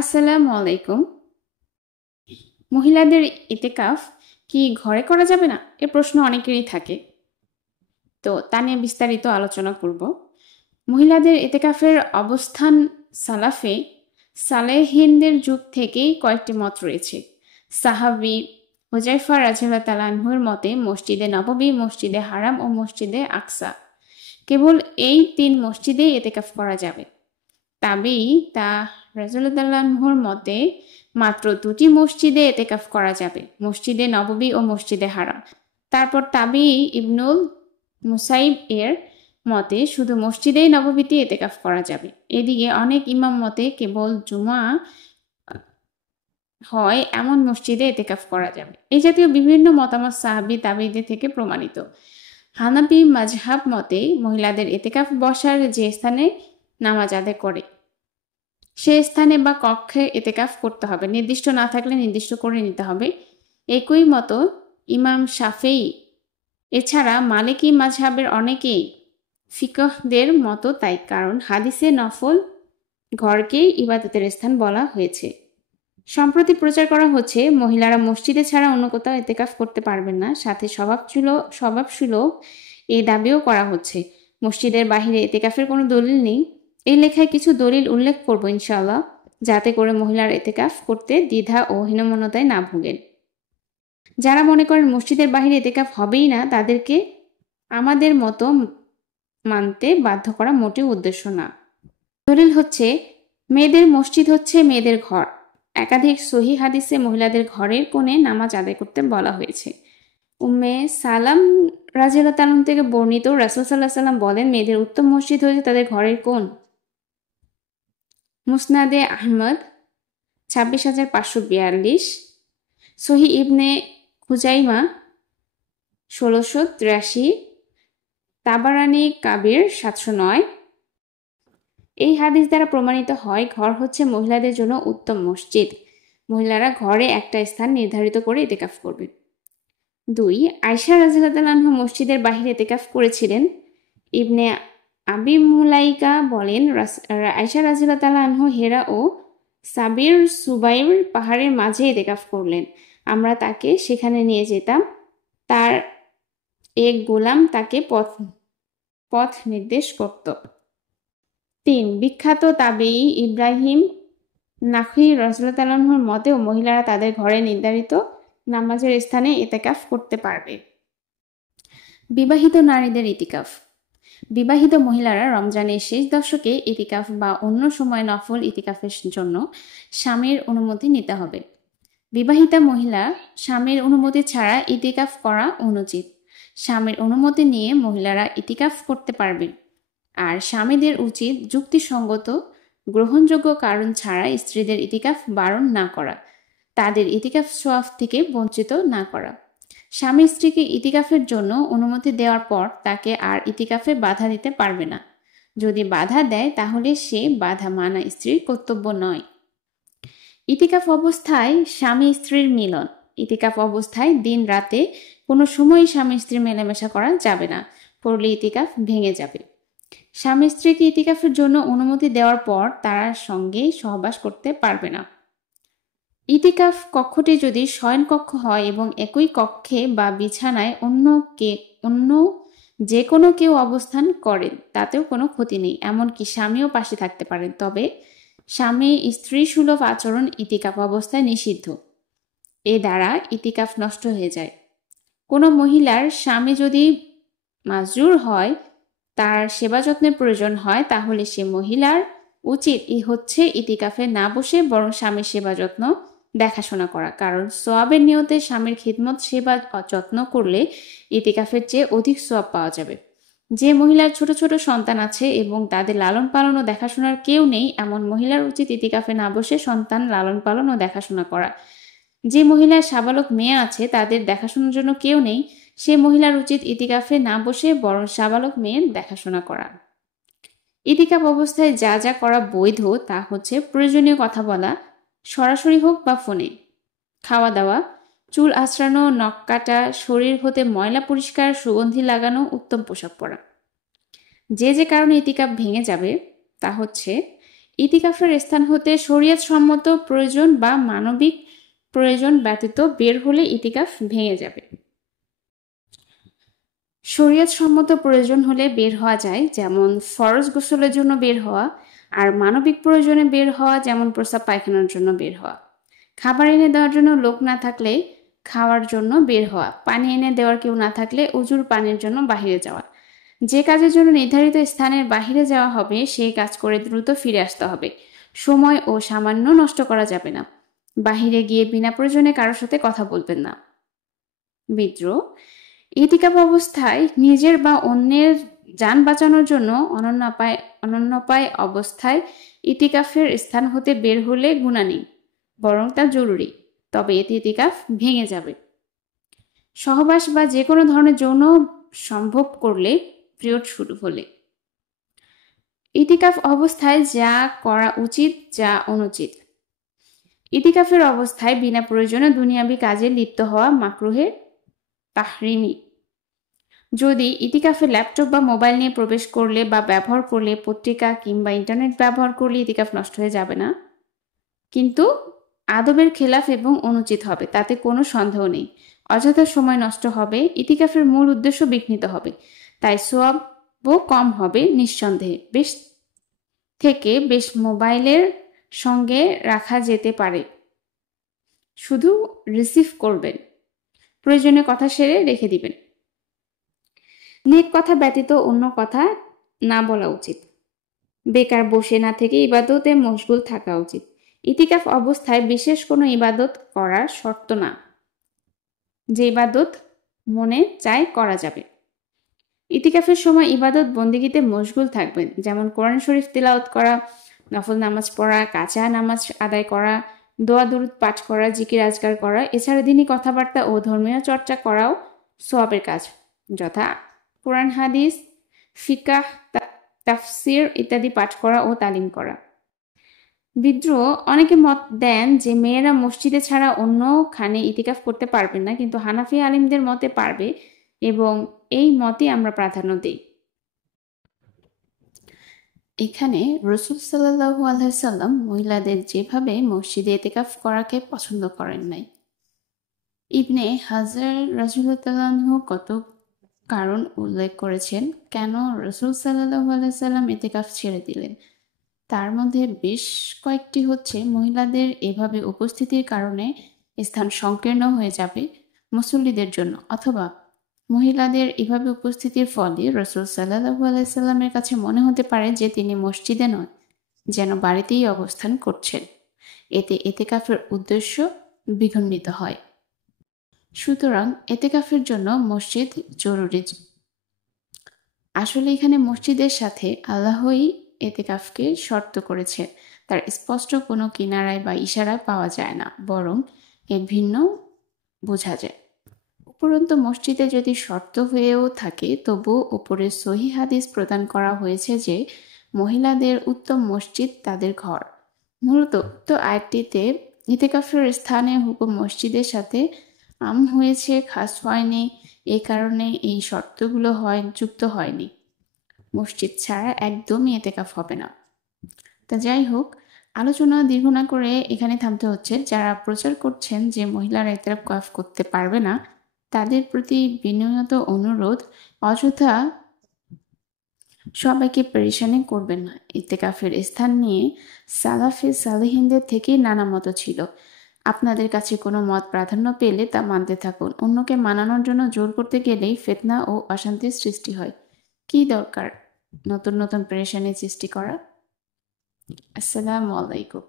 আসসালামু আলাইকুম। মহিলাদের ইতিকাফ কি ঘরে করা যাবে না? এ প্রশ্ন অনেকেরই থাকে। তো তা নিয়ে বিস্তারিত আলোচনা করব। মহিলাদের ইতিকাফের অবস্থান সালাফে সালেহিনদের যুগ থেকেই কয়েকটি মত রয়েছে। সাহাবী হুযায়ফা রাদিয়াল্লাহু তাআলা আনহুর মতে মসজিদে নববী, মসজিদে হারাম ও মসজিদে আকসা, কেবল এই ৩ মসজিদেই ইতিকাফ করা যাবে। তাবেই তা রাদিয়াল্লাহু মতে মাত্র ২টি মসজিদে এতেকাফ করা যাবে, মসজিদে নববী ও মসজিদে হারাম। তারপর তাবেই ইবনুল মুসাইব এর মতে শুধু মসজিদেই নববীতে এতেকাফ করা যাবে। এদিকে অনেক ইমাম মতে কেবল জুমা হয় এমন মসজিদে এতেকাফ করা যাবে। এই জাতীয় বিভিন্ন মতামত সাহাবী তাবেঈদের থেকে প্রমাণিত। হানাফি মাযহাব মতে মহিলাদের এতেকাফ বসার যে স্থানে নামাজ আদায় করে সে স্থানে বা কক্ষে ইতিকাফ করতে হবে, নির্দিষ্ট না থাকলে নির্দিষ্ট করে নিতে হবে। একই মতো ইমাম শাফেঈ এছাড়া মালিকি মাযহাবের অনেকেই ফিকহদের মতো তাই, কারণ হাদিসে নফল ঘরকেই ইবাদতের স্থান বলা হয়েছে। সম্প্রতি প্রচার করা হচ্ছে মহিলারা মসজিদে ছাড়া অন্য কোথাও ইতিকাফ করতে পারবেন না, সাথে স্বভাবসুলভ এই দাবিও করা হচ্ছে মসজিদের বাহিরে ইতিকাফের কোনো দলিল নেই। এই লেখায় কিছু দলিল উল্লেখ করব ইনশাআল্লাহ, যাতে করে মহিলার ইতিকাফ করতে দ্বিধা ও হীনমন্যতায় না ভোগেন। যারা মনে করেন মসজিদের বাহিরে ইতিকাফ হবেই না, তাদেরকে আমাদের মতো মানতে বাধ্য করা মোটেও উদ্দেশ্য না। দলিল হচ্ছে মেয়েদের মসজিদ হচ্ছে মেয়েদের ঘর। একাধিক সহিহ হাদিসে মহিলাদের ঘরের কোণে নামাজ আদায় করতে বলা হয়েছে। উম্মে সালাম রাদিয়াল্লাহু তাআলা থেকে বর্ণিত, রাসূল সাল্লাল্লাহু আলাইহি ওয়াসাল্লাম বলেন, মেয়েদের উত্তম মসজিদ হচ্ছে তাদের ঘরের কোণ। মুসনাদে আহমদ ২৬,৫৪২, সহিহ ইবনে খুজাইমা ১৬৮৩, তাবারানী কাবির ৭০৯। এই হাদিস দ্বারা প্রমাণিত হয় ঘর হচ্ছে মহিলাদের জন্য উত্তম মসজিদ। মহিলারা ঘরে একটা স্থান নির্ধারিত করে ইতিকাফ করবে। ২. আয়েশা রাদিয়াল্লাহু আনহা মসজিদের বাহিরে ইতিকাফ করেছিলেন। ইবনে আবি মুলাইকা বলেন, আয়েশা রাদিয়াল্লাহু আনহা হেরা ও সাবির সুবাইর পাহাড়ের মাঝে ইতিকাফ করলেন। আমরা তাকে সেখানে নিয়ে যেতাম। তার এক গোলাম তাকে পথ নির্দেশ করত। ৩. বিখ্যাত তাবেঈ ইব্রাহিম নাখঈ রাদিয়াল্লাহু আনহুর মতেও মহিলারা তাদের ঘরে নির্ধারিত নামাজের স্থানে ইতিকাফ করতে পারবে। বিবাহিত নারীদের ইতিকাফ। বিবাহিত মহিলারা রমজানের শেষ দশকে ইতিকাফ বা অন্য সময় নফল ইতিকাফের জন্য স্বামীর অনুমতি নিতে হবে। বিবাহিতা মহিলা স্বামীর অনুমতি ছাড়া ইতিকাফ করা অনুচিত। স্বামীর অনুমতি নিয়ে মহিলারা ইতিকাফ করতে পারবে। আর স্বামীদের উচিত যুক্তিসঙ্গত গ্রহণযোগ্য কারণ ছাড়া স্ত্রীদের ইতিকাফ বারণ না করা, তাদের ইতিকাফ সওয়াব থেকে বঞ্চিত না করা। স্বামী স্ত্রীকে ইতিকাফের জন্য অনুমতি দেওয়ার পর তাকে আর ইতিকাফে বাধা দিতে পারবে না। যদি বাধা দেয় তাহলে সে বাধা মানা স্ত্রীর কর্তব্য নয়। ইতিকাফ অবস্থায় স্বামী স্ত্রীর মিলন। ইতিকাফ অবস্থায় দিন রাতে কোনো সময় স্বামী স্ত্রী মেলামেশা করা যাবে না, করলে ইতিকাফ ভেঙে যাবে। স্বামী স্ত্রীকে ইতিকাফের জন্য অনুমতি দেওয়ার পর তারা সঙ্গে সহবাস করতে পারবে না। ইতিকাফ কক্ষটি যদি শয়ন কক্ষ হয় এবং একই কক্ষে বা বিছানায় অন্য যে কোনো কেউ অবস্থান করেন তাতেও কোনো ক্ষতি নেই, এমনকি স্বামীও পাশে থাকতে পারেন। তবে স্বামী স্ত্রী সুলভ আচরণ ইতিকাফ অবস্থায় নিষিদ্ধ। এ দ্বারা ইতিকাফ নষ্ট হয়ে যায়। কোনো মহিলার স্বামী যদি মাজরুর হয়, তার সেবা যত্নের প্রয়োজন হয়, তাহলে সে মহিলার উচিত হচ্ছে ইতিকাফে না বসে বরং স্বামীর সেবা যত্ন দেখাশোনা করা, কারণ সোয়াবের নিয়তে স্বামীর খিদমত সেবা যত্ন করলে ইতিকাফের চেয়ে অধিক সোয়াব পাওয়া যাবে। যে মহিলার ছোট ছোট সন্তান আছে এবং তাদের লালন পালন ও দেখাশোনার কেউ নেই, এমন মহিলার উচিত ইতিকাফে না বসে সন্তান লালন পালন ও দেখাশোনা করা। যে মহিলার সাবালক মেয়ে আছে, তাদের দেখাশোনার জন্য কেউ নেই, সে মহিলার উচিত ইতিকাফে না বসে বরং সাবালক মেয়ের দেখাশোনা করা। ইতিকাফ অবস্থায় যা যা করা বৈধ তা হচ্ছে প্রয়োজনীয় কথা বলা, সরাসরি হোক বা ফোনে, খাওয়া দাওয়া, চুল আঁচড়ানো, নখ কাটা, শরীর হতে ময়লা পরিষ্কার, সুগন্ধি লাগানো, উত্তম পোশাক পরা। যে যে কারণে ইতিকাফ ভেঙে যাবে তা হচ্ছে ইতিকাফের স্থান হতে শরীয়ত সম্মত প্রয়োজন বা মানবিক প্রয়োজন ব্যতীত বের হলে ইতিকাফ ভেঙে যাবে। শরীয়ত সম্মত প্রয়োজন হলে বের হওয়া যায়, যেমন ফরজ গোসলের জন্য বের হওয়া, আর মানবিক প্রয়োজনে বের হওয়া, যেমন প্রস্রাব পায়খানার জন্য বের হওয়া। খাবার এনে দেওয়ার জন্য লোক না থাকলে খাওয়ার জন্য বের হওয়া, পানি এনে দেওয়ার কেউ না থাকলে উজুর পানির জন্য বাহিরে যাওয়া। যে কাজের জন্য নির্ধারিত স্থানের বাহিরে যাওয়া হবে সেই কাজ করে দ্রুত ফিরে আসতে হবে। সময় ও সামান্য নষ্ট করা যাবে না। বাহিরে গিয়ে বিনা প্রয়োজনে কারোর সাথে কথা বলবেন না। বিদ্রোহ, ইতিকাফ অবস্থায় নিজের বা অন্যের যান বাঁচানোর জন্য অনন্যপায় অবস্থায় ইতিকাফের স্থান হতে বের হলে গুনাহ নেই, বরং তা জরুরি, তবে এতে ইতিকাফ ভেঙে যাবে। সহবাস বা যে কোনো ধরনের যৌন সম্ভব করলে, পিরিয়ড শুরু হলে। ইতিকাফ অবস্থায় যা করা উচিত, যা অনুচিত। ইতিকাফের অবস্থায় বিনা প্রয়োজনে দুনিয়াবি কাজে লিপ্ত হওয়া মাকরুহে তাহরিমি। যদি ইতিকাফে ল্যাপটপ বা মোবাইল নিয়ে প্রবেশ করলে বা ব্যবহার করলে, পত্রিকা কিংবা ইন্টারনেট ব্যবহার করলে ইতিকাফ নষ্ট হয়ে যাবে না, কিন্তু আদবের খেলাফ এবং অনুচিত হবে, তাতে কোনো সন্দেহ নেই। অযথা সময় নষ্ট হবে, ইতিকাফের মূল উদ্দেশ্য বিঘ্নিত হবে, তাই সওয়াবও কম হবে নিঃসন্দেহে। বেশ মোবাইলের সঙ্গে রাখা যেতে পারে, শুধু রিসিভ করবেন, প্রয়োজনীয় কথা সেরে রেখে দিবেন। নেক কথা ব্যতীত অন্য কথা না বলা উচিত। বেকার বসে না থেকে ইবাদতে মশগুল থাকা উচিত। ইতিকাফ অবস্থায় বিশেষ কোনো ইবাদত করা শর্ত না, যে ইবাদত মনে চায় করা যাবে। ইতিকাফের সময় ইবাদত বন্দিগিতে মশগুল থাকবেন, যেমন কোরআন শরীফ তিলাওয়াত করা, নফল নামাজ পড়া, কাঁচা নামাজ আদায় করা, দোয়া দুরুদ পাঠ করা, জিকির আজকার করা। এছাড়া দিনী কথাবার্তা ও ধর্মীয় চর্চা করাও সওয়াবের কাজ, যথা কোরআন হাদিস, ফিকাহ, তাফসির ইত্যাদি পাঠ করা ও তালিম করা। বিদ্রোহ, অনেকে মত দেন যে মেয়েরা মসজিদে ছাড়া অন্যখানে ইতিকাফ করতে পারবেন না, কিন্তু হানাফি আলিমদের মতে পারবে এবং এই মতই আমরা প্রাধান্য দিই। এখানে রাসূল সাল্লাল্লাহু আলাইহি সাল্লাম মহিলাদের যেভাবে মসজিদে ইতিকাফ করাকে পছন্দ করেন নাই। ইবনে হাজার রাদিয়াল্লাহু আনহু কত কারণ উল্লেখ করেছেন কেন রাসূল সাল্লাল্লাহু আলাইহি সাল্লাম ইতিকাফ ছেড়ে দিলেন। তার মধ্যে বেশ কয়েকটি হচ্ছে, মহিলাদের এভাবে উপস্থিতির কারণে স্থান সংকীর্ণ হয়ে যাবে মুসল্লিদের জন্য, অথবা মহিলাদের এভাবে উপস্থিতির ফলে রাসূল সাল্লাল্লাহু আলাইহি সাল্লামের কাছে মনে হতে পারে যে তিনি মসজিদে নয়, যেন বাড়িতেই অবস্থান করছেন। এতে ইতিকাফের উদ্দেশ্য বিঘ্নিত হয়। সুতরাং ইতিকাফের জন্য মসজিদ জরুরি। আসলে এখানে মসজিদের সাথে আল্লাহই ইতিকাফকে শর্ত করেছে, তার স্পষ্ট কোনো কিনারায় বা ইশারায় পাওয়া যায় না, বরং এর ভিন্ন বোঝা যায়। উপরন্তু মসজিদে যদি শর্ত হয়েও থাকে, তবুও উপরে সহিহ হাদিস প্রদান করা হয়েছে যে মহিলাদের উত্তম মসজিদ তাদের ঘর। মূলত উক্ত আয়াতটিতে ইতিকাফের স্থানে হুকুম মসজিদের সাথে আম হয়েছে, খাস হয়নি। এই কারণে এই শর্তগুলো যুক্ত হয়নি। মসজিদ ছাড়া একদমই ইতিকাফ হবে না। তা যাই হোক, আলোচনা দীর্ঘ না করে এখানে থামতে হচ্ছে। যারা প্রচার করছেন যে মহিলারা ইতিকাফ করতে পারবে না, তাদের প্রতি বিনয়ত অনুরোধ, অযথা সবাইকে পেরেশানি করবেন না। ইতিকাফের স্থান নিয়ে সালাফে সালেহিনদের থেকেই নানা মত ছিল। আপনাদের কাছে কোনো মত প্রাধান্য পেলে তা মানতে থাকুন। অন্যকে মানানোর জন্য জোর করতে গেলেই ফিতনা ও অশান্তির সৃষ্টি হয়। কি দরকার নতুন নতুন পেরেশানির সৃষ্টি করা? আসসালামু আলাইকুম।